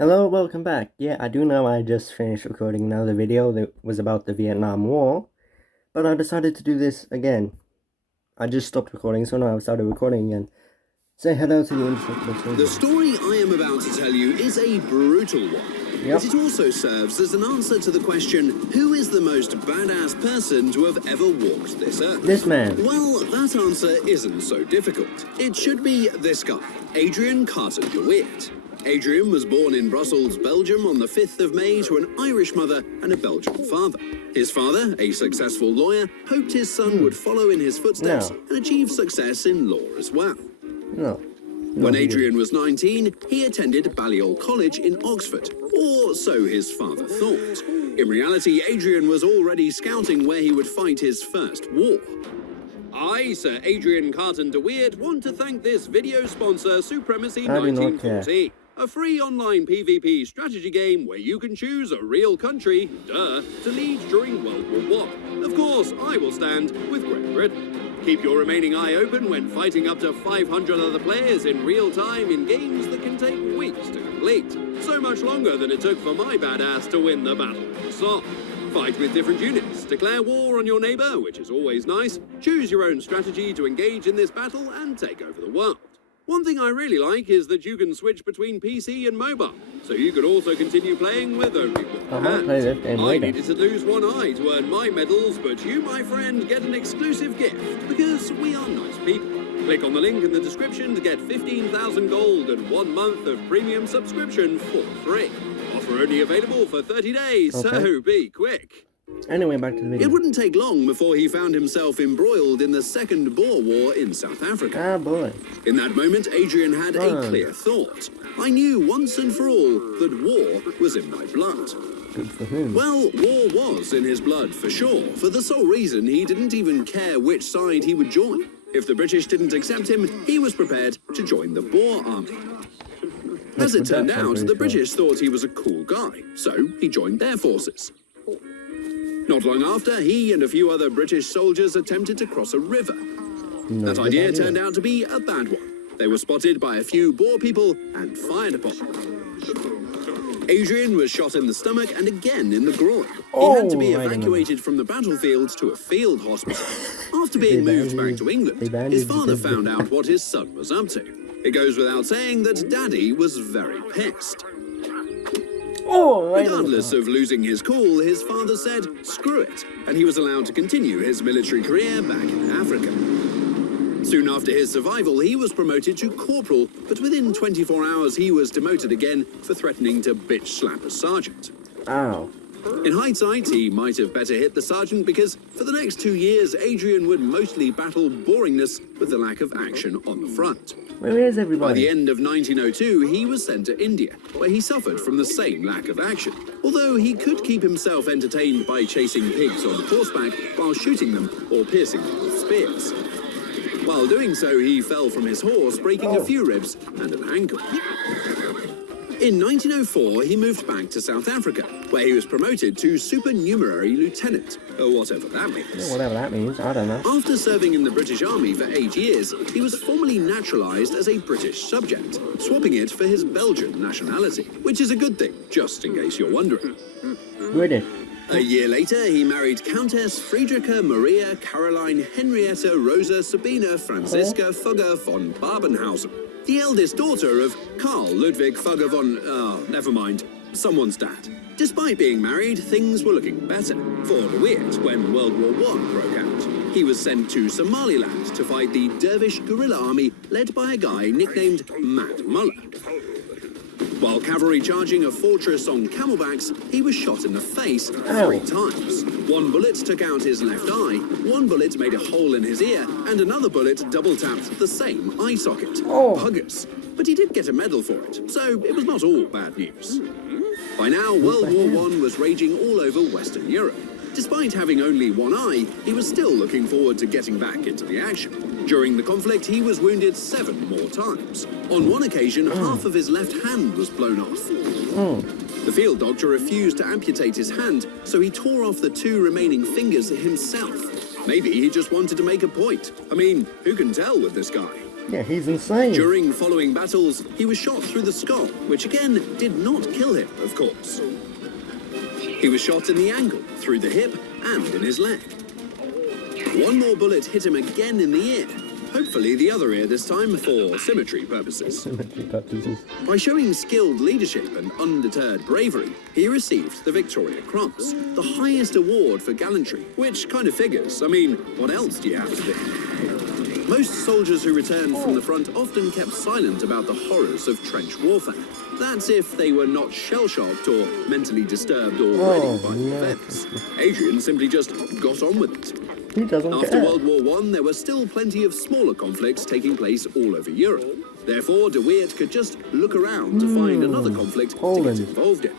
Hello, welcome back. Yeah, I do know I just finished recording another video that was about the Vietnam War, but I decided to do this again. I just stopped recording, so now I've started recording again. Say hello to the interested listeners. The story I am about to tell you is a brutal one, but it also serves as an answer to the question, who is the most badass person to have ever walked this earth? This man. Well, that answer isn't so difficult. It should be this guy, Adrian Carton de Weert. Adrian was born in Brussels, Belgium on the 5th of May to an Irish mother and a Belgian father. His father, a successful lawyer, hoped his son would follow in his footsteps and achieve success in law as well. When Adrian was 19, he attended Balliol College in Oxford, or so his father thought. In reality, Adrian was already scouting where he would fight his first war. I, Sir Adrian Carton de Weert, want to thank this video sponsor, Supremacy 1940. A free online PvP strategy game where you can choose a real country, to lead during World War I. Of course, I will stand with Great Britain. Keep your remaining eye open when fighting up to 500 other players in real time in games that can take weeks to complete. So much longer than it took for my badass to win the Battle of the Somme. Fight with different units, declare war on your neighbour, which is always nice, choose your own strategy to engage in this battle and take over the world. One thing I really like is that you can switch between PC and mobile, so you can also continue playing with only one hand. I needed to lose one eye to earn my medals, but you, my friend, get an exclusive gift, because we are nice people. Click on the link in the description to get 15,000 gold and 1 month of premium subscription for free. Offer only available for 30 days, so be quick. Anyway, back to the video. It wouldn't take long before he found himself embroiled in the Second Boer War in South Africa. Ah, boy. In that moment, Adrian had a clear thought. I knew once and for all that war was in my blood. Good for him. Well, war was in his blood for sure, for the sole reason he didn't even care which side he would join. If the British didn't accept him, he was prepared to join the Boer army. As it turned out, the British thought he was a cool guy, so he joined their forces. Not long after, he and a few other British soldiers attempted to cross a river. That idea turned out to be a bad one. They were spotted by a few Boer people and fired upon. Adrian was shot in the stomach and again in the groin. He had to be evacuated from the battlefield to a field hospital. After being moved back to England, his father found out what his son was up to. It goes without saying that Daddy was very pissed. Regardless of losing his cool, his father said, screw it, and he was allowed to continue his military career back in Africa. Soon after his survival, he was promoted to corporal, but within 24 hours he was demoted again for threatening to bitch slap a sergeant. Ow. In hindsight, he might have better hit the sergeant because for the next 2 years, Adrian would mostly battle boringness with the lack of action on the front. Where is everybody? By the end of 1902, he was sent to India, where he suffered from the same lack of action. Although he could keep himself entertained by chasing pigs on horseback while shooting them or piercing them with spears. While doing so, he fell from his horse, breaking a few ribs and an ankle. In 1904, he moved back to South Africa, where he was promoted to supernumerary lieutenant, or whatever that means. Whatever that means, I don't know. After serving in the British Army for 8 years, he was formally naturalised as a British subject, swapping it for his Belgian nationality, which is a good thing, just in case you're wondering. British. A year later, he married Countess Friedricha Maria Caroline Henrietta Rosa Sabina Franziska Fugger von Babenhausen, the eldest daughter of Karl Ludwig Fugger von, never mind, someone's dad. Despite being married, things were looking better for de Weert when World War I broke out. He was sent to Somaliland to fight the Dervish guerrilla army led by a guy nicknamed Mad Mullah. While cavalry charging a fortress on camelbacks, he was shot in the face 3 times. One bullet took out his left eye, one bullet made a hole in his ear, and another bullet double-tapped the same eye socket. Buggers. But he did get a medal for it, so it was not all bad news. By now, World War I was raging all over Western Europe. Despite having only one eye, he was still looking forward to getting back into the action. During the conflict, he was wounded 7 more times. On one occasion, half of his left hand was blown off. The field doctor refused to amputate his hand, so he tore off the 2 remaining fingers himself. Maybe he just wanted to make a point. I mean, who can tell with this guy? Yeah, he's insane. During following battles, he was shot through the skull, which again did not kill him, of course. He was shot in the ankle, through the hip, and in his leg. One more bullet hit him again in the ear, hopefully the other ear this time for symmetry purposes. Symmetry purposes. By showing skilled leadership and undeterred bravery, he received the Victoria Cross, the highest award for gallantry, which kind of figures. I mean, what else do you have to do? Most soldiers who returned from the front often kept silent about the horrors of trench warfare. That's if they were not shell-shocked or mentally disturbed already by the events. Adrian simply just got on with it. He doesn't After care. World War I, there were still plenty of smaller conflicts taking place all over Europe. Therefore, De Weert could just look around to find another conflict Poland. to get involved in.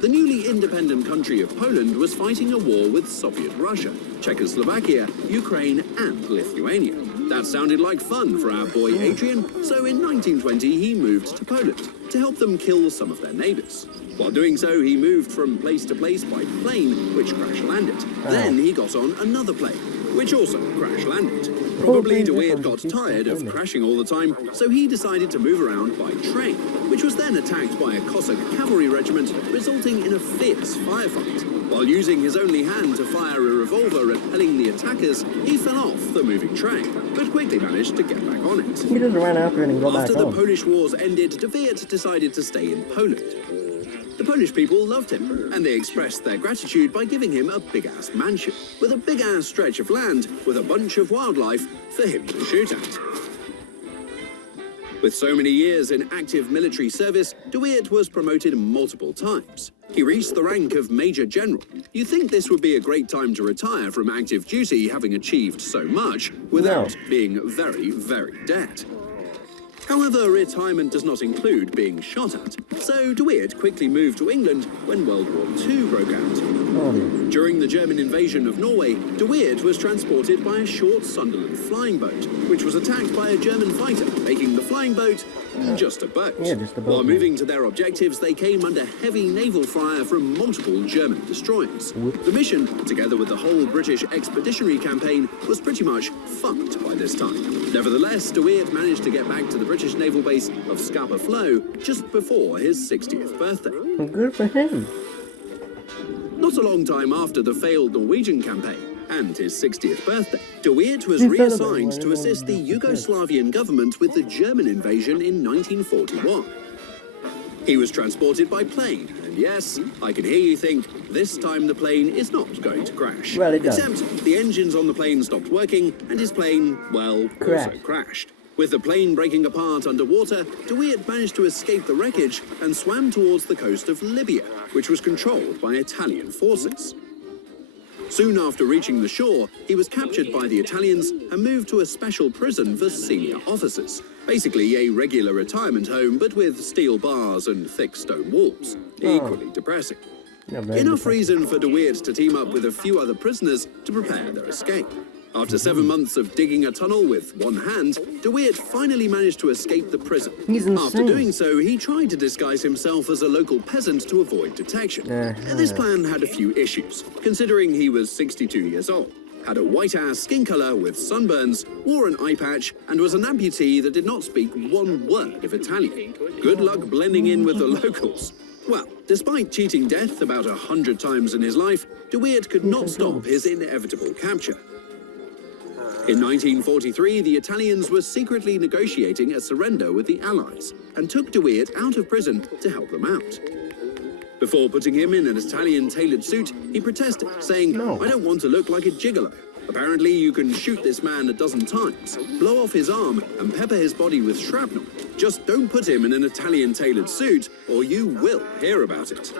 The newly independent country of Poland was fighting a war with Soviet Russia, Czechoslovakia, Ukraine, and Lithuania. That sounded like fun for our boy Adrian, so in 1920 he moved to Poland to help them kill some of their neighbors. While doing so, he moved from place to place by plane, which crash-landed. Then he got on another plane, which also crash-landed. Probably De Weert got tired of crashing all the time, so he decided to move around by train, which was then attacked by a Cossack cavalry regiment, resulting in a fierce firefight. While using his only hand to fire a revolver at repelling the attackers, he fell off the moving train, but quickly managed to get back on it. He just ran after it and got back After the on. Polish Wars ended, De Weert decided to stay in Poland. The Polish people loved him, and they expressed their gratitude by giving him a big-ass mansion, with a big-ass stretch of land with a bunch of wildlife for him to shoot at. With so many years in active military service, De Weert was promoted multiple times. He reached the rank of Major General. You'd think this would be a great time to retire from active duty, having achieved so much, without being very, very dead. However, retirement does not include being shot at, so De Weert quickly moved to England when World War II broke out. During the German invasion of Norway, De Weert was transported by a short Sunderland flying boat, which was attacked by a German fighter, making the flying boat just a boat. Yeah, just a boat, While yeah. moving to their objectives, they came under heavy naval fire from multiple German destroyers. The mission, together with the whole British expeditionary campaign, was pretty much fucked by this time. Nevertheless, De Weert managed to get back to the British naval base of Scapa Flow just before his 60th birthday. Well, good for him. Not a long time after the failed Norwegian campaign and his 60th birthday, De Weert was He reassigned celebrated to assist the Yugoslavian government with the German invasion in 1941. He was transported by plane, and yes, I can hear you think, this time the plane is not going to crash. Well, it does. Except the engines on the plane stopped working, and his plane, well, also crashed. With the plane breaking apart underwater, De Weert managed to escape the wreckage and swam towards the coast of Libya, which was controlled by Italian forces. Soon after reaching the shore, he was captured by the Italians and moved to a special prison for senior officers. Basically a regular retirement home, but with steel bars and thick stone walls. Equally depressing. Yeah, very Enough depressing. reason for De Weert to team up with a few other prisoners to prepare their escape. After 7 months of digging a tunnel with one hand, De Weert finally managed to escape the prison. He's After insane. doing so, he tried to disguise himself as a local peasant to avoid detection. This plan had a few issues, considering he was 62 years old, had a white-ass skin color with sunburns, wore an eye patch, and was an amputee that did not speak one word of Italian. Good luck blending in with the locals. Well, despite cheating death about 100 times in his life, De Weert could not stop his inevitable capture. In 1943, the Italians were secretly negotiating a surrender with the Allies and took De Weert out of prison to help them out. Before putting him in an Italian tailored suit, he protested, saying, "I don't want to look like a gigolo. Apparently, you can shoot this man a dozen times, blow off his arm, and pepper his body with shrapnel. Just don't put him in an Italian tailored suit, or you will hear about it."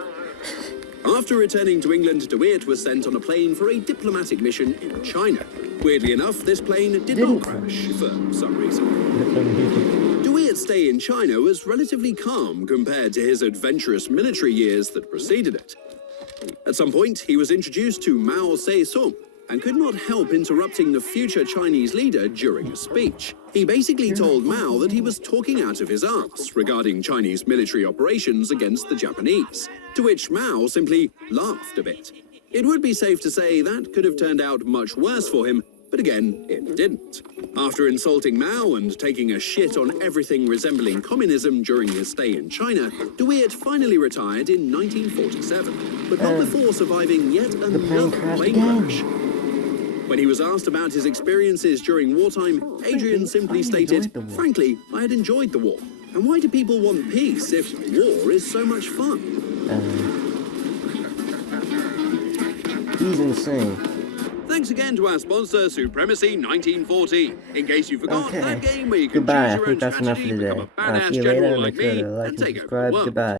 After returning to England, De Weert was sent on a plane for a diplomatic mission in China. Weirdly enough, this plane did not crash for some reason. De Weert's stay in China was relatively calm compared to his adventurous military years that preceded it. At some point, he was introduced to Mao Zedong and could not help interrupting the future Chinese leader during a speech. He basically told Mao that he was talking out of his arse regarding Chinese military operations against the Japanese, to which Mao simply laughed a bit. It would be safe to say that could have turned out much worse for him, but again, it didn't. After insulting Mao and taking a shit on everything resembling communism during his stay in China, De Weert finally retired in 1947, but not before surviving yet another plane crash. When he was asked about his experiences during wartime, Adrian simply stated, "Frankly, I had enjoyed the war. And why do people want peace if war is so much fun?" He's insane. Thanks again to our sponsor, Supremacy 1940. In case you forgot, that game where you can Goodbye. choose your I think own that's enough for strategy, today. become a badass See you later. general Make like sure me, to like and and take over the subscribe. world. Goodbye.